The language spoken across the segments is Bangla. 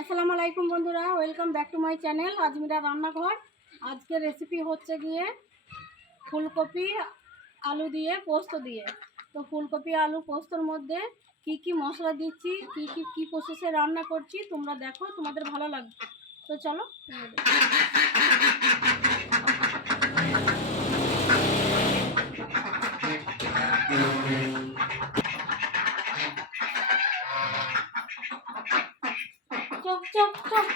আসসালামু আলাইকুম বন্ধুরা, welcome back to my channel Azmira রান্নাঘর। আজকে রেসিপি হচ্ছে গিয়ে ফুলকপি আলু দিয়ে পোস্ত দিয়ে। তো ফুলকপি আলু পোস্তর মধ্যে কি মশলা দিচ্ছি, কি প্রসেসে রান্না করছি তোমরা দেখো, তোমাদের ভালো লাগবে। তো চলো। চক চক চক।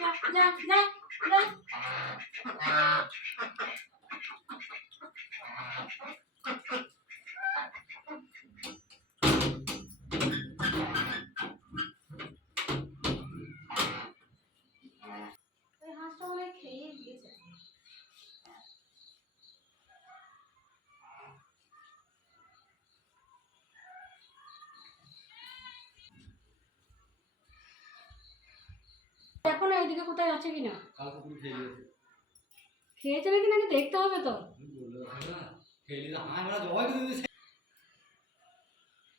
যা যা যা। ওই হাঁসটা মনে হয় খেয়ে দিয়েছে। দেখো না এইদিকে কোথায় আছে কিনা। খেয়েছে নাকি নাকি দেখতে হবে তো।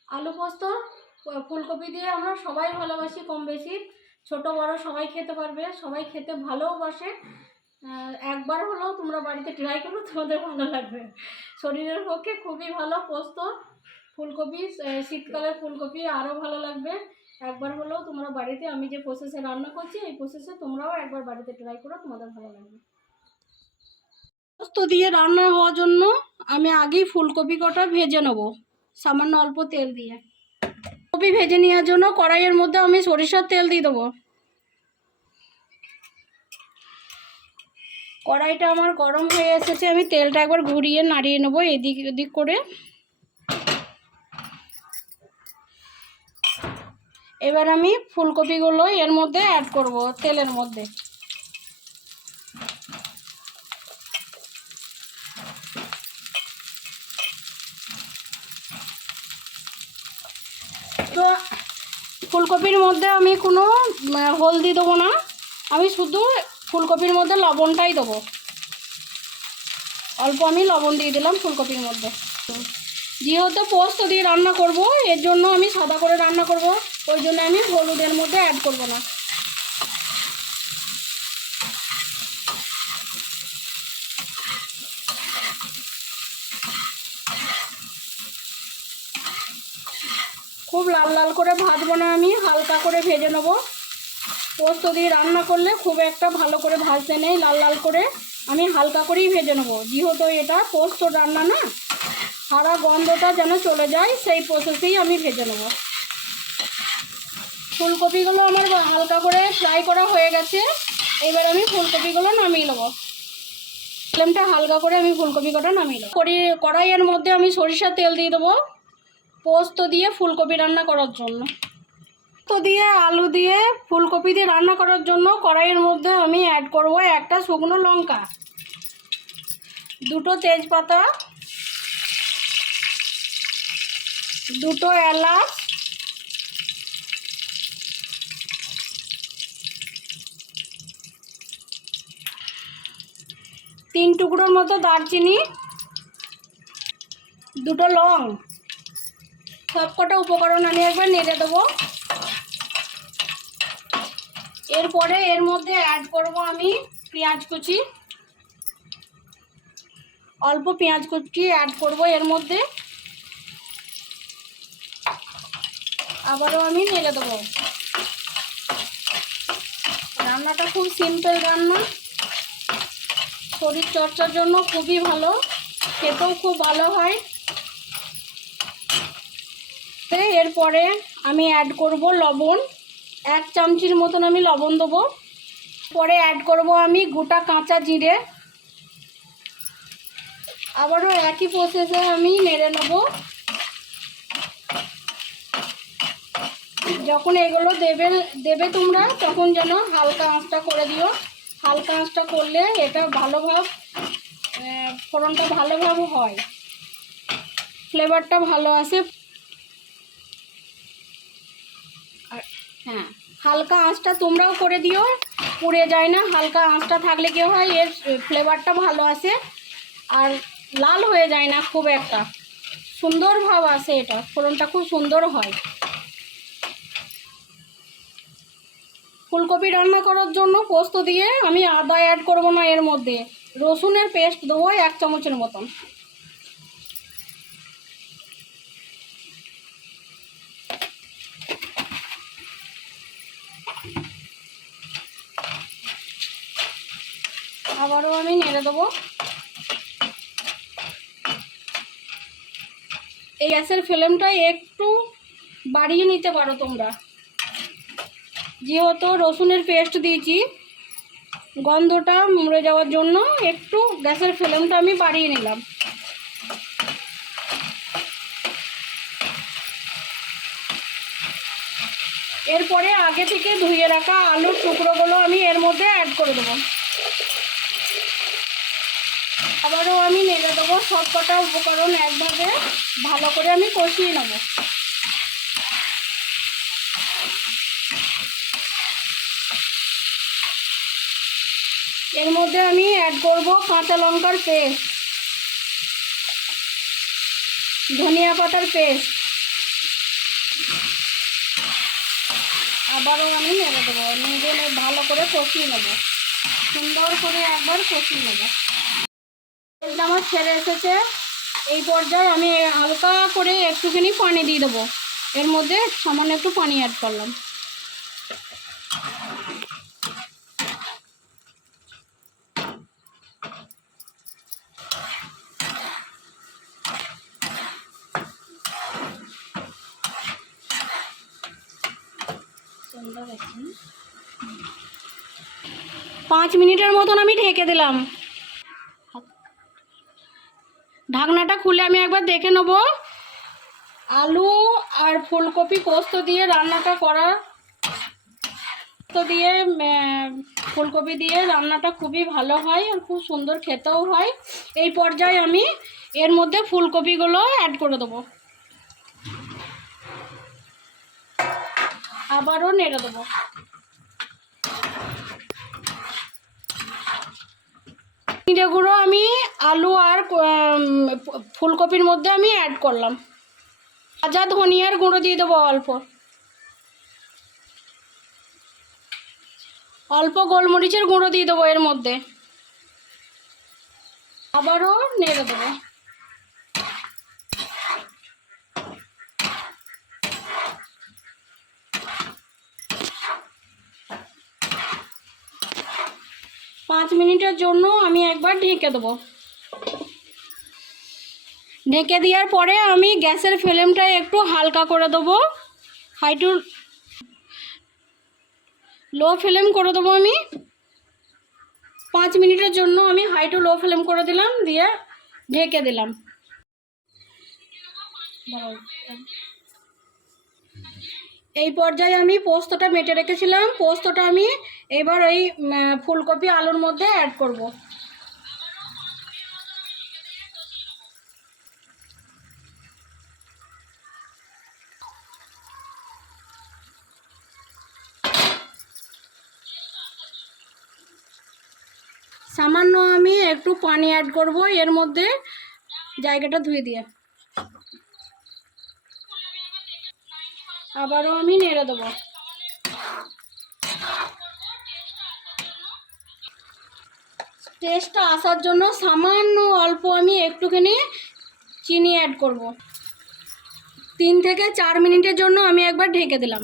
আলু পোস্ত ফুলকপি দিয়ে আমরা সবাই ভালোবাসি, কম বেশি ছোট বড় সবাই খেতে পারবে, সবাই খেতে ভালোবাসে। একবার হলেও তোমরা বাড়িতে ট্রাই করো, তোমাদের ভালো লাগবে। শরীরের পক্ষে খুবই ভালো পোস্ত, ফুলকপি, শীতকালের ফুলকপি আরও ভালো লাগবে। একবার হলেও তোমরা বাড়িতে, আমি যে প্রসেসে রান্না করছি এই প্রসেসে তোমরাও একবার বাড়িতে ট্রাই করো, তোমাদের ভালো লাগবে। পোস্ত দিয়ে রান্না হওয়ার জন্য আমি আগেই ফুলকপি কটা ভেজে নেব সামান্য অল্প তেল দিয়ে। কপি ভেজে নেওয়ার জন্য কড়াইয়ের মধ্যে আমি সরিষার তেল দিয়ে দেবো। কড়াইটা আমার গরম হয়ে এসেছে, আমি তেলটা একবার ঘুরিয়ে নাড়িয়ে নেবো এদিক ওদিক করে। এবার আমি ফুলকপিগুলো এর মধ্যে অ্যাড করব তেলের মধ্যে। তো ফুলকপির মধ্যে আমি কোনো হলদি দেবো না, আমি শুধু ফুলকপির মধ্যে লবণটাই দেবো। অল্প আমি লবণ দিয়ে দিলাম ফুলকপির মধ্যে। যেহেতু পোস্ত দিয়ে রান্না করব এর জন্য আমি সাদা করে রান্না করব, ওই জন্য আমি হলুদের মধ্যে অ্যাড করব না। খুব লাল লাল করে ভাজবো না, আমি হালকা করে ভেজে নেব। পোস্ত দিয়ে রান্না করলে খুব একটা ভালো করে ভাজতে নেই, লাল লাল করে আমি হালকা করেই ভেজে নেব। যেহেতু এটা পোস্ত রান্না না, সারা গন্ধটা যেন চলে যায় সেই প্রসেসেই আমি ভেজে নেব। ফুলকপিগুলো আমার হালকা করে ফ্রাই করা হয়ে গেছে, এবার আমি ফুলকপিগুলো নামিয়ে নেব। ফ্লেমটা হালকা করে আমি ফুলকপি কটা নামিয়ে নেব। কড়াইয়ের মধ্যে আমি সরিষার তেল দিয়ে দেবো পোস্ত দিয়ে ফুলকপি রান্না করার জন্য। পোস্ত দিয়ে আলু দিয়ে ফুলকপি দিয়ে রান্না করার জন্য কড়াইয়ের মধ্যে আমি অ্যাড করব একটা শুকনো লঙ্কা, দুটো তেজপাতা, দুটো এলাচ, তিন টুকরোর মতো দারচিনি, দুটো লং। সবকটা উপকরণ আমি একবার নেড়ে দেবো। এরপরে এর মধ্যে অ্যাড করব আমি পেঁয়াজ কুচি, অল্প পেঁয়াজ কুচি অ্যাড করব এর মধ্যে। আবারও আমি নেড়ে দেবো। রান্নাটা খুব সিম্পল রান্না, শরীর চর্চার জন্য খুবই ভালো, খেতেও খুব ভালো হয়। এরপরে আমি অ্যাড করব লবণ, 1 চামচির মতন আমি লবণ দেবো। পরে অ্যাড করব আমি গোটা কাঁচা জিরে। আবারও একই প্রসেসে আমি নেড়ে নেব। যখন এগুলো দেবে তোমরা তখন যেন হালকা আঁচটা করে দিও। হালকা আঁচটা করলে এটা ভালোভাবে ফোড়নটা ভালোভাবে হয়, ফ্লেভারটা ভালো আসে। আর হ্যাঁ, হালকা আঁচটা তোমরাও করে দিও, পুড়ে যায় না। হালকা আঁচটা থাকলে কি হয়, এর ফ্লেভারটা ভালো আসে আর লাল হয়ে যায় না খুব একটা, সুন্দর ভাব আসে, এটা ফোড়নটা খুব সুন্দর হয়। ফুলকপি রান্না করার জন্য পোস্ত দিয়ে আমি আদা অ্যাড করব না, এর মধ্যে রসুনের পেস্ট দেবো 1 চামচের মতন। আবারও আমি নেড়ে দেবো। এই গ্যাসের ফ্লেমটা একটু বাড়িয়ে নিতে পারো তোমরা, যেহেতু রসুনের পেস্ট দিয়েছি, গন্ধটা মরে যাওয়ার জন্য একটু গ্যাসের ফ্লেমটা আমি বাড়িয়ে নিলাম। এরপরে আগে থেকে ধুয়ে রাখা আলুর টুকরোগুলো আমি এর মধ্যে অ্যাড করে দেবো। আবারও আমি নেড়ে দেবো। সব কটা উপকরণ একভাবে ভালো করে আমি কষিয়ে নেব। এর মধ্যে আমি অ্যাড করব কাঁচা লঙ্কার পেস্ট, ধনিয়া পাতার পেস্ট। আবারও আমি নেড়ে দেবো, নেড়ে ভালো করে কষিয়ে নেব, সুন্দর করে একবার কষিয়ে নেব। তেলটা আমার ছেড়ে এসেছে। এই পর্যায়ে আমি হালকা করে একটুখানি পানি দিয়ে দেবো। এর মধ্যে সামান্য একটু পানি অ্যাড করলাম। সুন্দর 5 মিনিটের মতন আমি ঢেকে দিলাম। ঢাকনাটা খুলে আমি একবার দেখে নেব। আলু আর ফুলকপি পোস্ত দিয়ে রান্নাটা করা, তো দিয়ে ফুলকপি দিয়ে রান্নাটা খুবই ভালো হয় আর খুব সুন্দর খেতেও হয়। এই পর্যায়ে আমি এর মধ্যে ফুলকপিগুলো অ্যাড করে দেবো। আবারও নেড়ে দেবো। জিরে গুঁড়ো আমি আলু আর ফুলকপির মধ্যে আমি অ্যাড করলাম। ভাজা ধনিয়ার গুঁড়ো দিয়ে দেবো অল্প, অল্প গোলমরিচের গুঁড়ো দিয়ে দেবো এর মধ্যে। আবারও নেড়ে দেবো। পাঁচ মিনিটের জন্য আমি একবার ঢেকে দেবো। ঢেকে দেওয়ার পরে আমি গ্যাসের ফ্লেমটা একটু হালকা করে দেবো, হাই টু লো ফ্লেম করে দেবো। আমি 5 মিনিটের জন্য আমি হাই টু লো ফ্লেম করে দিলাম, দিয়ে ঢেকে দিলাম। এই পর্যায়ে আমি পোস্তটা মেটে রেখেছিলাম, পোস্তটা আমি এবার ওই ফুলকপি আলুর মধ্যে অ্যাড করব। সামান্য আমি একটু পানি অ্যাড করব এর মধ্যে, জায়গাটা ধুয়ে দিয়ে। আবারও আমি নেড়ে দেবো। টেস্টটা আসার জন্য সামান্য অল্প আমি একটুখানি চিনি অ্যাড করব। 3 থেকে 4 মিনিটের জন্য আমি একবার ঢেকে দিলাম।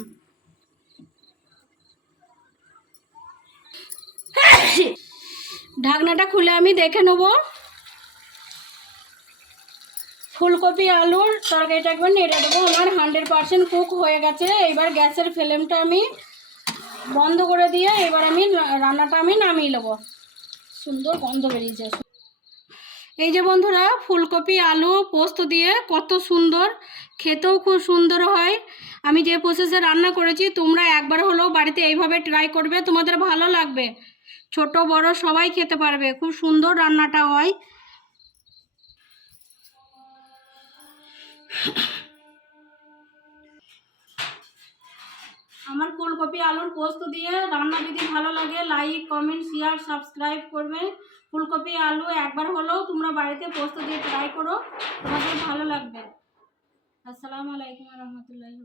ঢাকনাটা খুলে আমি দেখে নেব। ফুলকপি আলুর তরকারিটা একবার নেড়ে দেবো। আমার 100% কুক হয়ে গেছে। এবার গ্যাসের ফ্লেমটা আমি বন্ধ করে দিয়ে এবার আমি রান্নাটা আমি নামিয়ে নেবো। সুন্দর গন্ধ বেরিয়েছে। এই যে বন্ধুরা, ফুলকপি আলু পোস্ত দিয়ে কত সুন্দর, খেতেও খুব সুন্দর হয়। আমি যে প্রসেসে রান্না করেছি, তোমরা একবার হলেও বাড়িতে এইভাবে ট্রাই করবে, তোমাদের ভালো লাগবে। ছোট বড় সবাই খেতে পারবে, খুব সুন্দর রান্নাটা হয়। আমার ফুলকপি আলুর পোস্ত দিয়ে রান্না যদি ভালো লাগে, লাইক কমেন্ট শেয়ার সাবস্ক্রাইব করবে। ফুলকপি আলু একবার হলেও তোমরা বাড়িতে পোস্ত দিয়ে ট্রাই করো, তোমাদের ভালো লাগবে। আসসালামু আলাইকুম রহমতুল্লাহি।